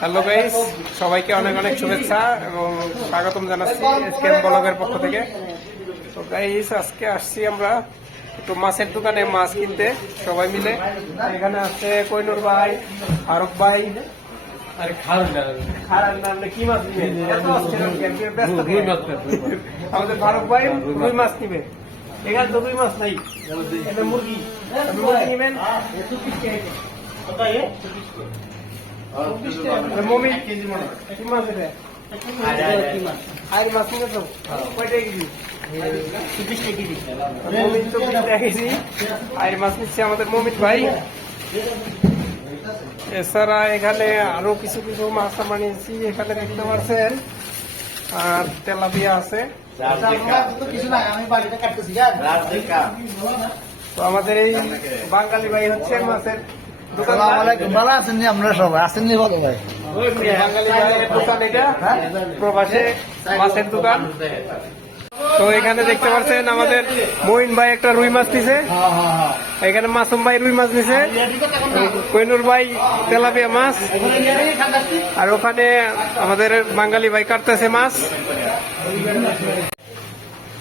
Hello guys সবাইকে অনেক অনেক শুভেচ্ছা এবং স্বাগতম জানাচ্ছি এসকেএম ব্লগের পক্ষ থেকে। তো গাইস আজকে আসছি আমরা একটু মাছের দোকানে মাছ কিনতে সবাই মিলে। এখানে আছে কইনুর ভাই ফারুক ভাই। আমাদের ফারুক ভাই রুই মাছ। নিবে। এখানে তো রুই মাছ নাই। মুরগি। মুরগি নিবেন? মমি কি মাছ এটা আর মাছ নিবে তো কয়টা কেজি? আর মাছ নিচ্ছে আমাদের মমিন ভাই। এছাড়া এখানে আরও কিছু কিছু মাছ আমরা নিয়েছি। এখানে দেখতে পাচ্ছেন আর তেলাপিয়া আছে। তো আমাদের এই বাঙালি ভাই হচ্ছে মাছের দোকান। তো এখানে দেখতে পাচ্ছেন আমাদের মঈন ভাই একটা রুই মাছ নিছে। এখানে মাসুম ভাই রুই মাছ নিছে। কৈনুর ভাই তেলাপিয়া মাছ। আর ওখানে আমাদের বাঙালি ভাই কাটতেছে মাছ।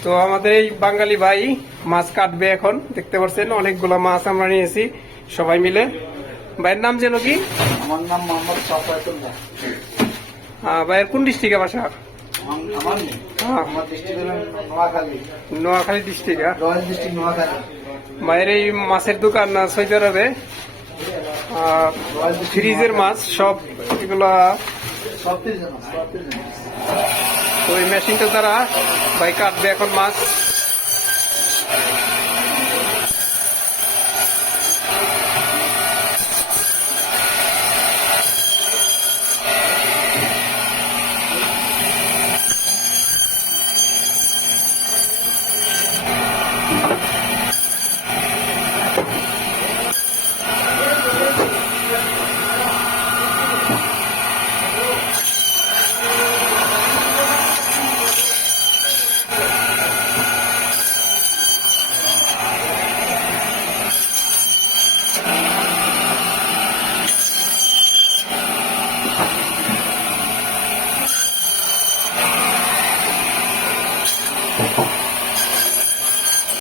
তো আমাদের এই বাঙালি ভাই মাছ কাটবে এখন দেখতে পাচ্ছেন অনেকগুলো মাছ আমরা নিয়েছি সবাই মিলে। ভাইয়ের নাম যেন কি? আমার নাম মোহাম্মদ সফায়তুল্লাহ আহ, ভাইয়ের কোন ডিস্ট্রিক্টে বাসা? হ্যাঁ, নোয়াখালী। ডিস্ট্রিক্ট রয়্যাল ভাইয়ের এই মাছের দোকান সৌদি আরবে ফ্রিজের মাছ সব এগুলা সব কিছু জানো সব কিছু জানো তো এই মেশিনটা দ্বারা ভাই কাটবে এখন মাছ